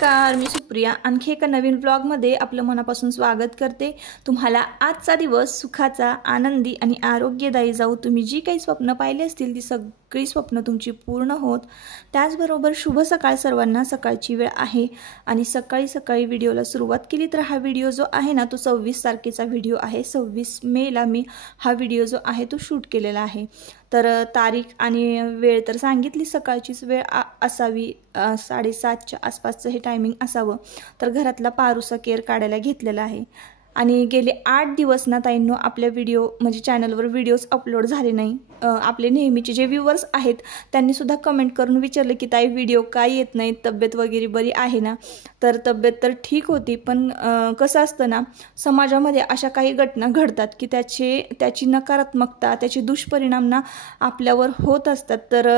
नमस्कार, मी सुप्रिया आणखी एका नवीन व्लॉगमध्ये आपलं मनापासून स्वागत करते। तुम्हाला आजचा दिवस सुखाचा, आनंदी आणि आरोग्यदायी जाऊ। तुम्ही जी काही स्वप्न पाहिले असतील ती सगळी स्वप्न तुमची पूर्ण होत। त्याचबरोबर शुभ सकाळ सर्वांना। सकाळची वेळ आहे आणि सकाळी सकाळी व्हिडिओला सुरुवात केली तर हा व्हिडिओ जो आहे ना तो 26 तारखेचा व्हिडिओ आहे। 26 मेला मी हा व्हिडिओ जो आहे तो शूट केलेला आहे। तर तारीख आणि वेळ तर सांगितली, सकाळचीच वेळ असावी, 7:30च्या आसपासचं हे टायमिंग असावं। तर घरातला पारूसा केअर काढायला घेतलेला आहे आणि गेले 8 दिवस ना ताईंनो आपल्या व्हिडिओ म्हणजे चॅनलवर व्हिडिओज अपलोड झाले नाही। आपले नेहमीचे जे व्ह्यूअर्स आहेत त्यांनी सुद्धा कमेंट करून विचारले की ताई व्हिडिओ का येत नाही, तब्येत वगैरे बरी आहे ना? तर तब्येत तर ठीक होती, पण कसं असतं ना, समाजामध्ये अशा काही घटना घडतात की त्याची नकारात्मकता, त्याचे दुष्परिणाम ना आपल्यावर होत असतात। तर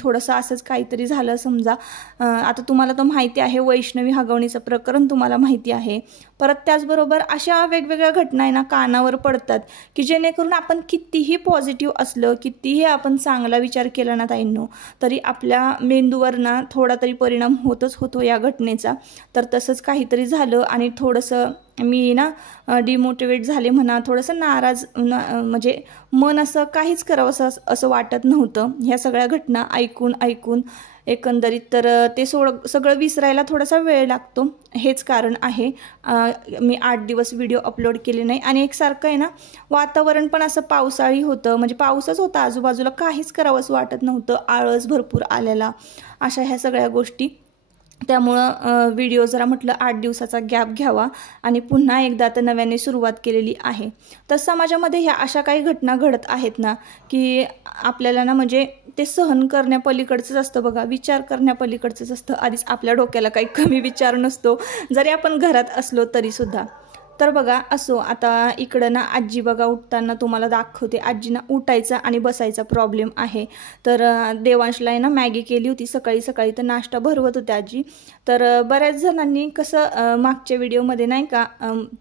थोडंसं असंच काहीतरी झालं समजा। आता तुम्हाला तर माहिती आहे वैष्णवी हगवणीचं प्रकरण तुम्हाला माहिती आहे। परत त्याचबरोबर अशा वेगवेगळ्या घटना आहे ना कानावर पडतात की जेणेकरून आपण कितीही पॉझिटिव्ह असलं, कितीही आपण चांगला विचार केला ना ताईंनो, तरी आपल्या मेंदूवर ना थोडा तरी परिणाम होतच होतो या घटनेचा। तर तसंच काहीतरी झालं आणि थोडंसं मी ना डिमोटिवेट झाले म्हणा, थोडंसं नाराज म्हणजे मन असं काहीच करावं असं वाटत नव्हतं ह्या सगळ्या घटना ऐकून एकंदरीत। तर ते सगळं विसरायला थोडासा वेळ लागतो, हेच कारण आहे। मी 8 दिवस व्हिडिओ अपलोड केले नाही आणि एकसारखं आहे ना वातावरण पण असं पावसाळी होतं, म्हणजे पाऊसच होता आजूबाजूला, काहीच करावंसं वाटत नव्हतं, आळस भरपूर आलेला, अशा ह्या सगळ्या गोष्टी। त्यामुळं व्हिडिओ जरा म्हटलं 8 दिवसाचा गॅप घ्यावा आणि पुन्हा एकदा आता नव्याने सुरुवात केलेली आहे। तर समाजामध्ये ह्या अशा काही घटना घडत आहेत ना की आपल्याला ना म्हणजे ते सहन करण्यापलीकडचंच असतं बघा, विचार करण्यापलीकडचंच असतं। आधीच आपल्या डोक्याला काही कमी विचार नसतो जरी आपण घरात असलो तरी सुद्धा। तर बघा असो, आता इकडं ना आजी बघा उठताना तुम्हाला दाखवते, आजीना उठायचा आणि बसायचा प्रॉब्लेम आहे। तर देवांशला ना मॅगी केली होती सकाळी सकाळी, तर नाश्ता भरवत होते आजी। तर बऱ्याच जणांनी कसं मागच्या व्हिडिओमध्ये नाही का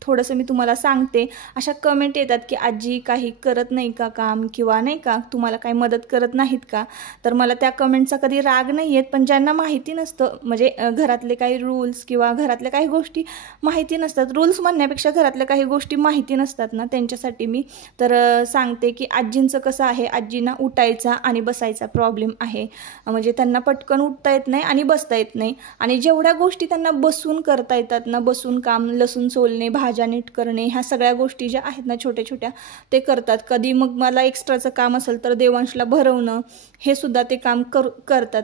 थोडंसं मी तुम्हाला सांगते, अशा कमेंट येतात की आजी काही करत नाही का काम, किंवा नाही का तुम्हाला काही मदत करत नाहीत का? तर मला त्या कमेंटचा कधी राग नाही येत, पण ज्यांना माहिती नसतं म्हणजे घरातले काही रूल्स किंवा घरातल्या काही गोष्टी माहिती नसतात, रूल्स म्हणण्यापेक्षा घरातल्या काही गोष्टी माहिती नसतात ना, त्यांच्यासाठी मी तर सांगते की आजींचं कसं आहे, आजींना उठायचा आणि बसायचा प्रॉब्लेम आहे। म्हणजे त्यांना पटकन उठता येत नाही आणि बसता येत नाही, आणि जेवढ्या गोष्टी त्यांना बसून करता येतात ना, बसून काम, लसूण सोलणे, भाज्या नीट करणे, ह्या सगळ्या गोष्टी ज्या आहेत ना छोट्या छोट्या ते करतात। कधी मग मला एक्स्ट्राचं काम असेल तर देवांशला भरवणं, हे सुद्धा ते काम करतात।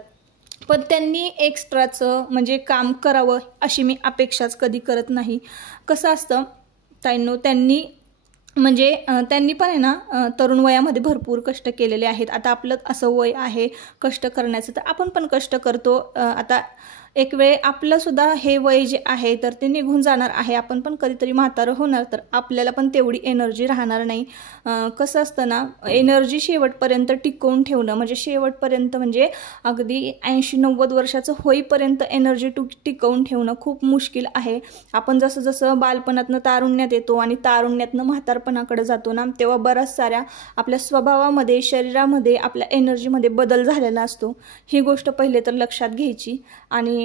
पण त्यांनी एक्स्ट्राचं म्हणजे काम करावं अशी मी अपेक्षाच कधी करत नाही। कसं असतं ताईंनो, त्यांनी पण आहे ना तरुण वयामध्ये भरपूर कष्ट केलेले आहेत। आता आपलं असं वय आहे कष्ट करण्याचं, तर आपण पण कष्ट करतो। आता एक वेळ आपलं सुद्धा हे वय जे आहे तर ते निघून जाणार आहे, आपण पण कधीतरी म्हातारं होणार, तर आपल्याला पण तेवढी एनर्जी राहणार नाही। कसं असतं ना, एनर्जी शेवटपर्यंत टिकवून ठेवणं, म्हणजे शेवटपर्यंत म्हणजे अगदी 80-90 वर्षाचं होईपर्यंत एनर्जी टिकवून ठेवणं खूप मुश्किल आहे। आपण जसं जसं बालपणातनं तारुण्यात येतो आणि तारुण्यातनं म्हातारपणाकडे जातो ना, तेव्हा बऱ्याच साऱ्या आपल्या स्वभावामध्ये, शरीरामध्ये, आपल्या एनर्जीमध्ये बदल झालेला असतो। ही गोष्ट पहिले तर लक्षात घ्यायची आणि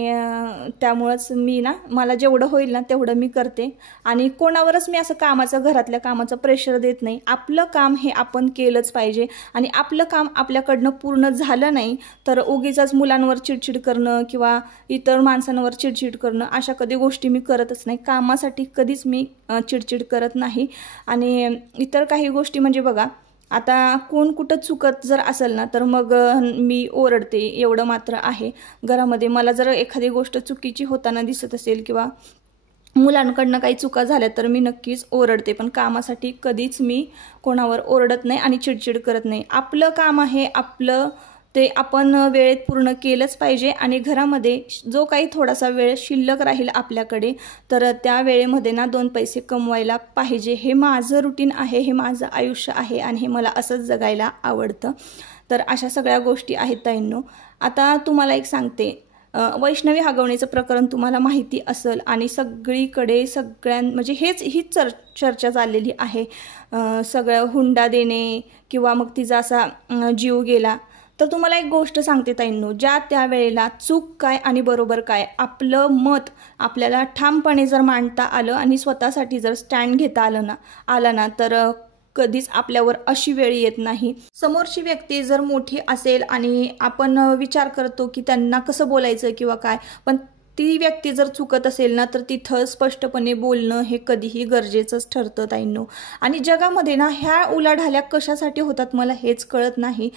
त्यामुळेच मी ना मला जेवढं होईल ना तेवढं मी करते आणि कोणावरच मी असं घरातल्या कामाचं प्रेशर देत नाही। आपलं काम हे आपण केलंच पाहिजे आणि आपलं काम आपल्याकडनं पूर्ण झालं नाही तर उगीचच मुलांवर चिडचिड करणं किंवा इतर माणसांवर चिडचिड करणं, अशा कधी गोष्टी मी करतच नाही। कामासाठी कधीच मी चिडचिड करत नाही। आणि इतर काही गोष्टी म्हणजे बघा, आता कोण कुठं चुकत जर असेल ना तर मग मी ओरडते, एवढं मात्र आहे घरामध्ये। मला जर एखादी गोष्ट चुकीची होताना दिसत असेल किंवा मुलांकडनं काही चुका झाल्या तर मी नक्कीच ओरडते, पण कामासाठी कधीच मी कोणावर ओरडत नाही आणि चिडचिड करत नाही। आपलं काम आहे आपलं, ते आपण वेळेत पूर्ण केलंच पाहिजे आणि घरामध्ये जो काही थोडासा वेळ शिल्लक राहील आपल्याकडे तर त्या वेळेमध्ये ना 2 पैसे कमवायला पाहिजे। हे माझं रुटीन आहे, हे माझं आयुष्य आहे आणि हे मला असंच जगायला आवडतं। तर अशा सगळ्या गोष्टी आहेत ताईंनो। आता तुम्हाला एक सांगते, वैष्णवी हगवणीचं प्रकरण तुम्हाला माहिती असेल आणि सगळीकडे म्हणजे हीच चर्चा चाललेली आहे। सगळं हुंडा देणे किंवा मग तिचा असा जीव गेला, तर तुम्हाला एक गोष्ट सांगते ताईंनो, ज्या त्या वेळेला चूक काय आणि बरोबर काय आपलं मत आपल्याला ठामपणे जर मांडता आलं आणि स्वतःसाठी जर स्टँड घेता आला ना तर कधीच आपल्यावर अशी वेळ येत नाही. समोरची व्यक्ती जर मोठी असेल आणि आपण विचार करतो की त्यांना कसं बोलायचं किंवा काय, पण ती व्यक्ती जर चुकत असेल ना तर तिथं स्पष्टपणे बोलणं हे कधीही गरजेचंच ठरतं ताईंनो. आणि जगामध्ये ना ह्या उलाढाल्या कशासाठी होतात मला हेच कळत नाही.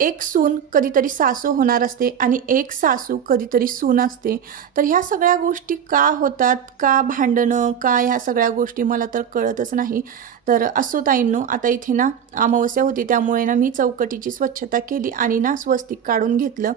एक सून कधीतरी सासू होणार असते आणि एक सासू कधीतरी सून असते. तर ह्या सगळ्या गोष्टी का होतात, का भांडणं, का ह्या सगळ्या गोष्टी मला तर कळतच नाही. तर असो ताईंनो, आता इथे ना अमावस्या होती त्यामुळे ना मी चौकटीची स्वच्छता केली आणि ना स्वस्तिक काढून घेतलं.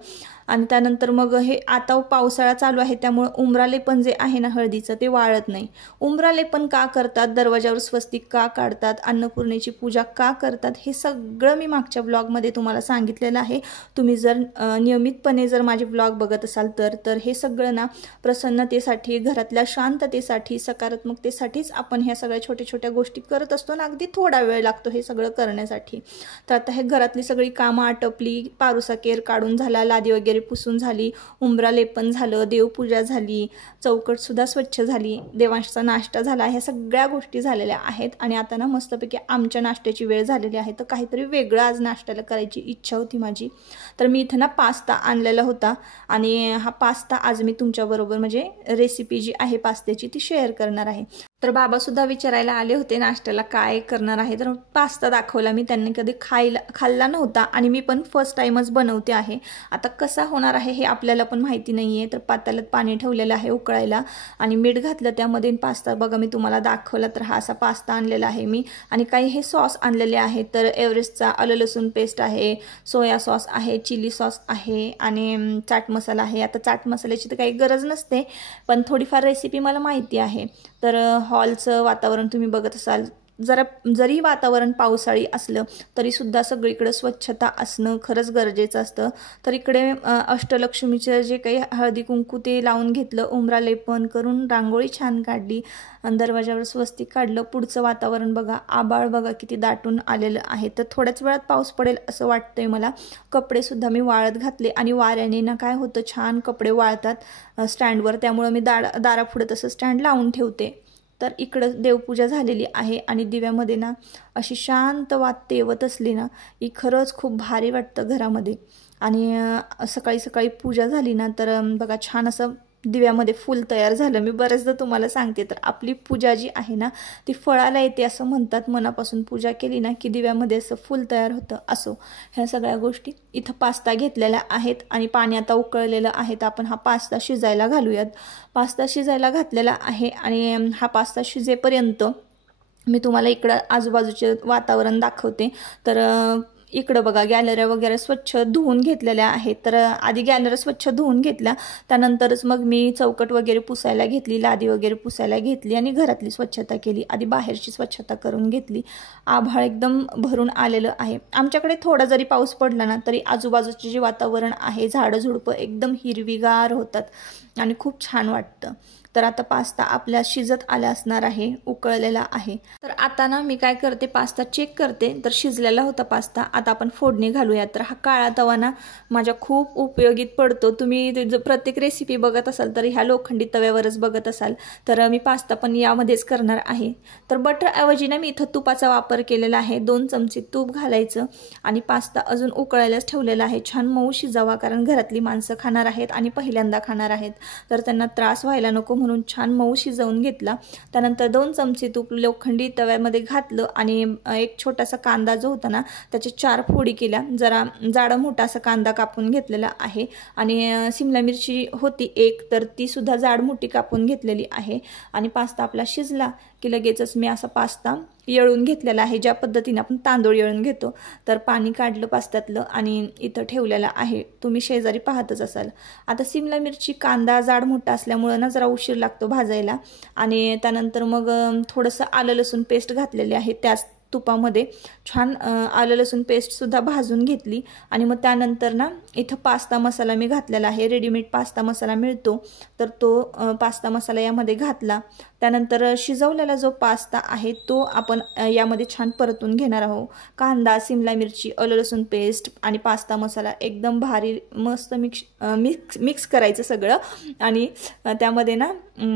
आणि त्यानंतर मग हे आता पावसाळा चालू आहे त्यामुळे उंबराले पण जे आहे ना हळदीचं ते वाळत नाही. उंबराले पण का करतात, दरवाजावर स्वस्तिक का काढतात, अन्नपूर्णेची पूजा का करतात, हे सगळं मी मागच्या ब्लॉगमध्ये तुम्हाला सांगितलेलं आहे. तुम्ही जर नियमितपणे जर माझे ब्लॉग बघत असाल तर हे सगळं ना प्रसन्नतेसाठी, घरातल्या शांततेसाठी, सकारात्मकतेसाठीच आपण ह्या सगळ्या छोट्या छोट्या गोष्टी करत असतो ना. अगदी थोडा वेळ लागतो हे सगळं करण्यासाठी. तर आता हे घरातली सगळी कामं आटपली, पारुसा केर काढून झाला, लादी वगैरे पुसून झाली, उंबरा लेपन झालं, देवपूजा झाली, चौकट सुद्धा स्वच्छ झाली, देवांचा नाश्ता झाला, ह्या सगळ्या गोष्टी झालेल्या आहेत. आणि आता ना मस्तपैकी आमच्या नाश्त्याची वेळ झालेली आहे. तर काहीतरी वेगळं आज नाश्त्याला करायची इच्छा होती माझी. तर मी इथं ना पास्ता आणलेला होता आणि हा पास्ता आज मी तुमच्याबरोबर म्हणजे रेसिपी जी आहे पास्त्याची ती शेअर करणार आहे. तर बाबासुद्धा विचारायला आले होते नाश्त्याला काय करणार आहे. तर पास्ता दाखवला मी, त्यांनी कधी खाल्ला नव्हता आणि मी पण फर्स्ट टाईमच बनवते आहे. आता कसा होणार आहे हे आपल्याला पण माहिती नाही आहे. तर पातेल्यात पाणी ठेवलेलं आहे उकळायला आणि मीठ घातलं त्यामध्ये. पास्ता बघा मी तुम्हाला दाखवला. तर हा असा पास्ता आणलेला आहे मी. आणि काही हे सॉस आणलेले आहेत. तर एव्हरेस्टचा आलं लसूण पेस्ट आहे, सोया सॉस आहे, चिली सॉस आहे आणि चाट मसाला आहे. आता चाट मसाल्याची तर काही गरज नसते पण थोडीफार रेसिपी मला माहिती आहे. तर हॉलचं वातावरण तुम्ही बघत असाल, जरी वातावरण पावसाळी असलं तरीसुद्धा सगळीकडे स्वच्छता असणं खरंच गरजेचं असतं. तर इकडे अष्टलक्ष्मीचं जे काही हळदी कुंकू ते लावून घेतलं, उंबरा लेपन करून रांगोळी छान काढली, दरवाजावर स्वस्तिक काढलं. पुढचं वातावरण बघा, आभाळ बघा किती दाटून आलेलं आहे. तर थोड्याच वेळात पाऊस पडेल असं वाटतंय मला. कपडेसुद्धा मी वाळत घातले आणि वाऱ्याने ना काय होतं, छान कपडे वाळतात स्टँडवर, त्यामुळं मी दारापुढं तसं स्टँड लावून ठेवते. तर इकडं देवपूजा झालेली आहे आणि दिव्यामध्ये ना अशी शांत वात तेवत असली ना ही खरंच खूप भारी वाटतं घरामध्ये. आणि सकाळी सकाळी पूजा झाली ना तर बघा छान असं दिव्यामध्ये फुल तयार झालं. मी बरेचदा तुम्हाला सांगते, तर आपली पूजा जी आहे ना ती फळाला येते असं म्हणतात. मनापासून पूजा केली ना की दिव्यामध्ये असं फुल तयार होतं. असो, ह्या सगळ्या गोष्टी. इथं पास्ता घेतलेल्या आहेत आणि पाणी आता उकळलेलं आहे. तर आपण हा पास्ता शिजायला घालूयात. पास्ता शिजायला घातलेला आहे आणि हा पास्ता शिजेपर्यंत मी तुम्हाला इकडं आजूबाजूचे वातावरण दाखवते. तर इकडं बघा गॅलऱ्या वगैरे स्वच्छ धुवून घेतलेल्या आहेत. तर आधी गॅलऱ्या स्वच्छ धुवून घेतल्या, त्यानंतरच मग मी चौकट वगैरे पुसायला घेतली, लादी वगैरे पुसायला घेतली आणि घरातली स्वच्छता केली. आधी बाहेरची स्वच्छता करून घेतली. आभाळ एकदम भरून आलेलं आहे. आमच्याकडे थोडा जरी पाऊस पडला ना तरी आजूबाजूचे जे वातावरण आहे, झाडं झुडपं एकदम हिरवीगार होतात आणि खूप छान वाटतं. तर आता पास्ता आपल्या शिजत आला असणार आहे, उकळलेला आहे. तर आता ना मी काय करते, पास्ता चेक करते. तर शिजलेला होता पास्ता. आता आपण फोडणी घालूया. तर हा काळा तवा ना माझ्या खूप उपयोगीत पडतो. तुम्ही प्रत्येक रेसिपी बघत असाल तर ह्या लोखंडी तव्यावरच बघत असाल. तर मी पास्ता पण यामध्येच करणार आहे. तर बटरऐवजी ना मी इथं तुपाचा वापर केलेला आहे. 2 चमचे तूप घालायचं आणि पास्ता अजून उकळायलाच ठेवलेला आहे. छान मऊ शिजावा, कारण घरातली माणसं खाणार आहेत आणि पहिल्यांदा खाणार आहेत, तर त्यांना त्रास व्हायला नको म्हणून छान मऊ शिजवून घेतला. त्यानंतर 2 चमचे तूप लोखंडी तव्यामध्ये घातलं आणि एक छोटासा कांदा जो होता ना त्याचे 4 फोडी केल्या. जरा जाडा मोठा असा कांदा कापून घेतलेला आहे आणि सिमला मिरची होती एक, तर ती सुद्धा जाड मोठी कापून घेतलेली आहे. आणि पास्ता आपला शिजला की लगेचच मी असा पास्ता येळून घेतलेला आहे, ज्या पद्धतीने आपण तांदूळ येळून घेतो. तर पाणी काढलं पास्त्यातलं आणि इथं ठेवलेलं आहे. तुम्ही शेजारी पाहतच असाल. आता सिमला मिरची कांदा जाड मोठा असल्यामुळं ना जरा उशीर लागतो भाजायला. आणि त्यानंतर मग थोडंसं आलं लसूण पेस्ट घातलेली आहे त्याच तुपामध्ये छान आलं लसूण पेस्टसुद्धा भाजून घेतली आणि मग त्यानंतर ना इथं पास्ता मसाला मी घातलेला आहे, रेडीमेड पास्ता मसाला मिळतो, तर तो पास्ता मसाला यामध्ये घातला। त्यानंतर शिजवलेला जो पास्ता आहे तो आपण यामध्ये छान परतून घेणार आहोत। कांदा, सिमला मिरची, आलं लसूण पेस्ट आणि पास्ता मसाला एकदम भारी मस्त मिक्स करायचं सगळं आणि त्यामध्ये ना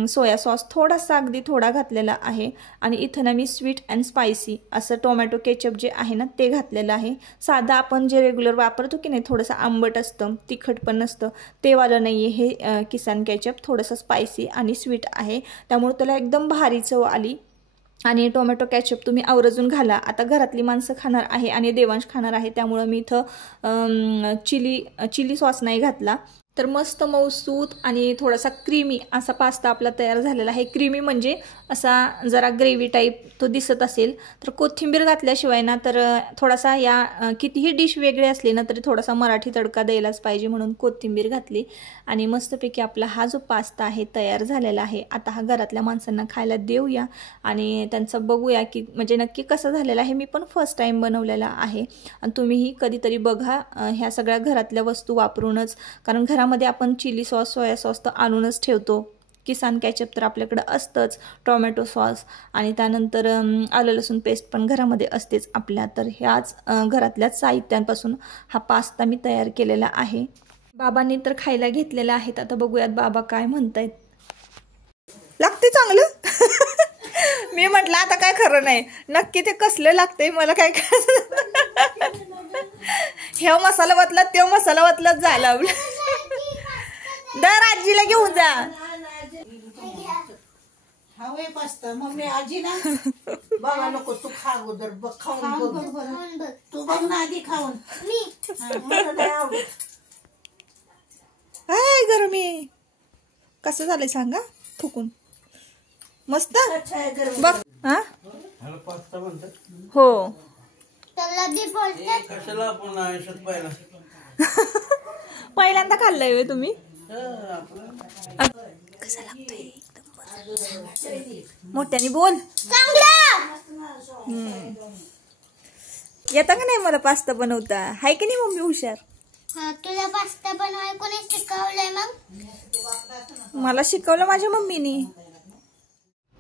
सोया सॉस थोडासा अगदी थोडा घातलेला आहे आणि इथं ना मी स्वीट अँड स्पायसी असं टोमॅटो केचप जे आहे ना ते घातलेलं आहे। साधा आपण जे रेग्युलर वापरतो की नाही, थोडंसं आंबट असतं, तिखट पण नसतं, ते वालं नाही आहे हे किसान केचप, थोडंसं स्पायसी आणि स्वीट आहे, त्यामुळे त्याला एकदम भारी चव आली। आणि टोमॅटो केचप तुम्ही आवर्जून घाला। आता घरातली माणसं खाणार आहे आणि देवांश खाणार आहे, त्यामुळे मी इथं चिली सॉस नाही घातला। तर मस्त मऊसूत आणि थोडासा क्रीमी असा पास्ता आपला तयार झालेला आहे। क्रीमी म्हणजे असा जरा ग्रेव्ही टाईप तो दिसत असेल तर कोथिंबीर घातल्याशिवाय ना तर थोडासा या कितीही डिश वेगळे असले ना तरी थोडासा मराठी तडका द्यायलाच पाहिजे, म्हणून कोथिंबीर घातली आणि मस्तपैकी आपला हा जो पास्ता आहे तयार झालेला आहे। आता हा घरातल्या माणसांना खायला देऊया आणि त्यांचं बघूया की म्हणजे नक्की कसं झालेलं आहे। मी पण फर्स्ट टाइम बनवलेला आहे आणि तुम्हीही कधीतरी बघा ह्या सगळ्या घरातल्या वस्तू वापरूनच, कारण घरामध्ये आपण चिली सॉस, सोया सॉस तर आणूनच ठेवतो, किसान केचप तर आपल्याकडे असतंच, टोमॅटो सॉस आणि त्यानंतर आलं लसूण पेस्ट पण घरामध्ये असतेच आपल्या। तर ह्याच घरातल्याच साहित्यांपासून हा पास्ता मी तयार केलेला आहे। बाबांनी तर खायला घेतलेला आहे, आता बघूयात बाबा काय म्हणतायत। लागते चांगलं मी म्हटलं आता काय खरं नाही, नक्की ते कसलं लागतंय मला काय हे मसाला वतला ते मसाला वतलाच झाला दर आजीला घेऊन जा। हवे पास्ता मम्मी आजी ना बाबा नको तू खा गोदर बघ, खाऊन बघ तू बघ ना आधी खाऊन मी मला नाही आवडत। हाय गरमी कसं झालंय सांगा, फुकून मस्त बघ। हा पास्ता म्हणतात हो, कशाला आपण आयुष्यात पाहिला पहिल्यांदा खाल्लंय तुम्ही, कसा लागतोय मोठ्याने बोल। येता का नाही मला पास्ता बनवता, हाय की नाही मम्मी हुशार? तुला पास्ता बनवायला कोणी शिकवलंय मग? मला शिकवलं माझ्या मम्मीनी।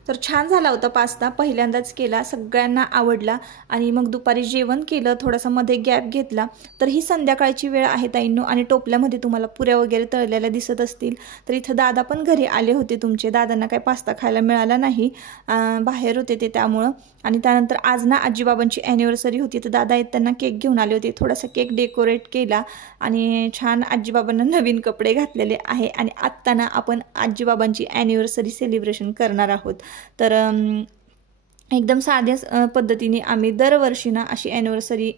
तर छान झाला होता पास्ता, पहिल्यांदाच केला, सगळ्यांना आवडला आणि मग दुपारी जेवण केलं, थोडासा मध्ये गॅप घेतला। तर ही संध्याकाळची वेळ आहे ताईंनो आणि टोपल्यामध्ये तुम्हाला पुऱ्या वगैरे तळलेल्या दिसत असतील। तर इथं दादा पण घरी आले होते तुमचे, दादांना काही पास्ता खायला मिळाला नाही, बाहेर होते ते त्यामुळं। आणि त्यानंतर आज ना आजीबाबांची ॲनिव्हर्सरी होती, तर दादा त्यांना केक घेऊन आले होते, थोडासा केक डेकोरेट केला आणि छान आजीबाबांना नवीन कपडे घातलेले आहे आणि आत्ता ना आपण आजीबाबांची ॲनिव्हर्सरी सेलिब्रेशन करणार आहोत। तर एकदम साध्या पद्धतीने आम्ही दरवर्षी ना अशी ॲनिव्हर्सरी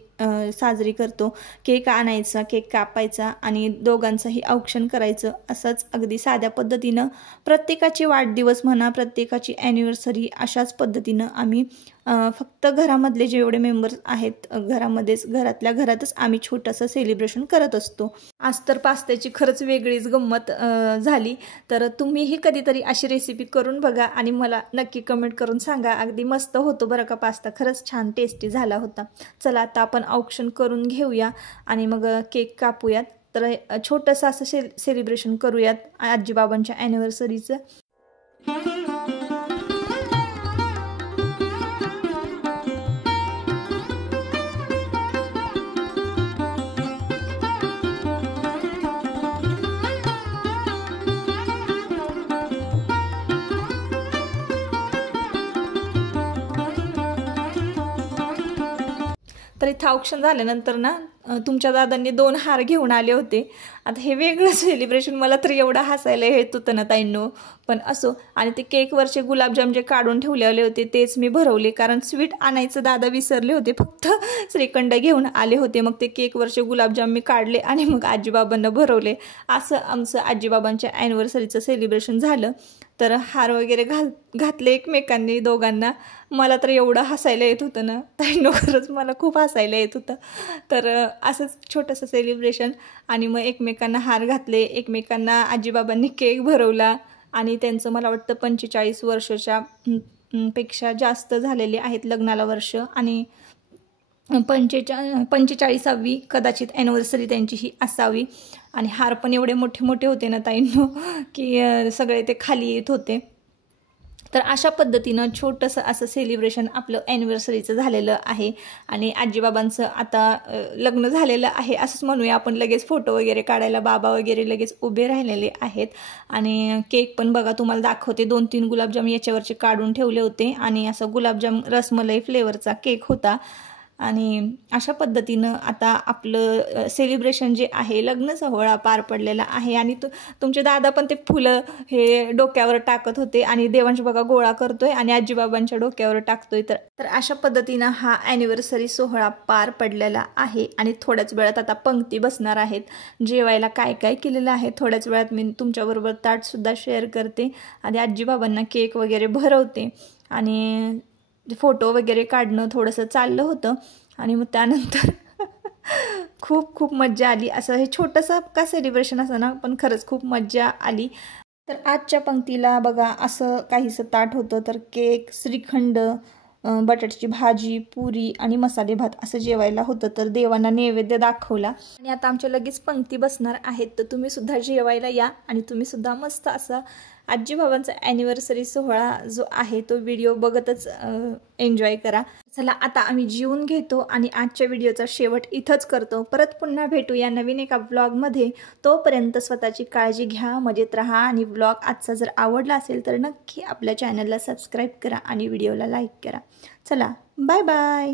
साजरी करतो। केक आणायचा, केक कापायचा आणि दोघांचंही औक्षण करायचं, असंच अगदी साध्या पद्धतीनं प्रत्येकाचे वाढदिवस म्हणा, प्रत्येकाची ॲनिव्हर्सरी अशाच पद्धतीनं आम्ही फक्त घरामधले जेवढे मेंबर्स आहेत घरातल्या घरातच आम्ही छोटंसं सेलिब्रेशन करत असतो। आज तर पास्त्याची खरंच वेगळीच गंमत झाली। तर तुम्हीही कधीतरी अशी रेसिपी करून बघा आणि मला नक्की कमेंट करून सांगा, अगदी मस्त होतो बरं का पास्ता, खरंच छान टेस्टी झाला होता। चला आता आपण औक्षण करून घेऊया आणि मग केक कापूयात। तर छोटंसं असं सेलिब्रेशन करूयात आजीबाबांच्या ॲनिव्हर्सरीचं। तर इथं औक्षण झाल्यानंतर ना तुमच्या दादांनी 2 हार घेऊन आले होते। आता हे वेगळं सेलिब्रेशन, मला तर एवढा हसायला येत होतं ना ताईंनो, पण असो। आणि ते केकवरचे गुलाबजाम जे काढून ठेवलेले होते तेच मी भरवले, कारण स्वीट आणायचं दादा विसरले होते, फक्त श्रीखंड घेऊन आले होते। मग ते केकवरचे गुलाबजाम मी काढले आणि मग आजीबाबांना भरवले। असं आमचं आजीबाबांच्या ॲनिव्हर्सरीचं सेलिब्रेशन झालं। तर हार वगैरे घातले एकमेकांनी दोघांना, मला तर एवढं हसायला येत होतं ना ताईंनो, खरंच मला खूप हसायला येत होतं। तर असंच छोटंसं सेलिब्रेशन आणि मग एकमेकांना हार घातले, एकमेकांना आजीबाबांनी केक भरवला आणि त्यांचं मला वाटतं 45 वर्षाच्या पेक्षा जास्त झालेले आहेत लग्नाला वर्ष आणि 45वी कदाचित ॲनिव्हर्सरी त्यांची ही असावी. आणि हार पण एवढे मोठे मोठे होते ना ताईंनो की सगळे ते खाली येत होते. तर अशा पद्धतीनं छोटंसं असं सेलिब्रेशन आपलं ॲनिव्हर्सरीचं झालेलं आहे. आणि आजीबाबांचं आता लग्न झालेलं आहे असंच म्हणूया आपण. लगेच फोटो वगैरे काढायला बाबा वगैरे लगेच उभे राहिलेले आहेत. आणि केक पण बघा तुम्हाला दाखवते, 2-3 गुलाबजाम याच्यावरचे काढून ठेवले होते आणि असं गुलाबजाम रसमलाई फ्लेवरचा केक होता. आणि अशा पद्धतीनं आता आपलं सेलिब्रेशन जे आहे लग्न सोहळा पार पडलेला आहे. आणि तुमचे दादा पण ते फुलं हे डोक्यावर टाकत होते आणि देवांश बघा गोळा करतोय आणि आजीबाबांच्या डोक्यावर टाकतोय. तर अशा पद्धतीनं हा ॲनिव्हर्सरी सोहळा पार पडलेला आहे. आणि थोड्याच वेळात आता पंक्ती बसणार आहेत. जेवायला काय काय केलेलं आहे थोड्याच वेळात मी तुमच्याबरोबर ताटसुद्धा शेअर करते आणि आजीबाबांना केक वगैरे भरवते. आणि फोटो वगैरे काढणं थोडंसं चाललं होतं. आणि मग त्यानंतर खूप मज्जा आली. असं हे छोटंसं का सेलिब्रेशन असं ना, पण खरंच खूप मज्जा आली. तर आजच्या पंक्तीला बघा असं काहीसं ताट होतं. तर केक, श्रीखंड, बटाट्याची भाजी, पुरी आणि मसाले भात असं जेवायला होतं. तर देवांना नैवेद्य दाखवला. आणि आता आमच्या लगेच पंक्ती बसणार आहेत. तर तुम्ही सुद्धा जेवायला या आणि तुम्ही सुद्धा मस्त असं आजीबाबांचा ॲनिव्हर्सरी सोहळा जो आहे तो व्हिडिओ बघतच एन्जॉय करा. चला आता आम्ही जेवून घेतो आणि आजच्या व्हिडिओचा शेवट इथंच करतो. परत पुन्हा भेटूया नवीन एका ब्लॉगमध्ये. तोपर्यंत स्वतःची काळजी घ्या, मजेत राहा. आणि ब्लॉग आजचा जर आवडला असेल तर नक्की आपल्या चॅनलला सबस्क्राईब करा आणि व्हिडिओला लाईक करा. चला बाय बाय.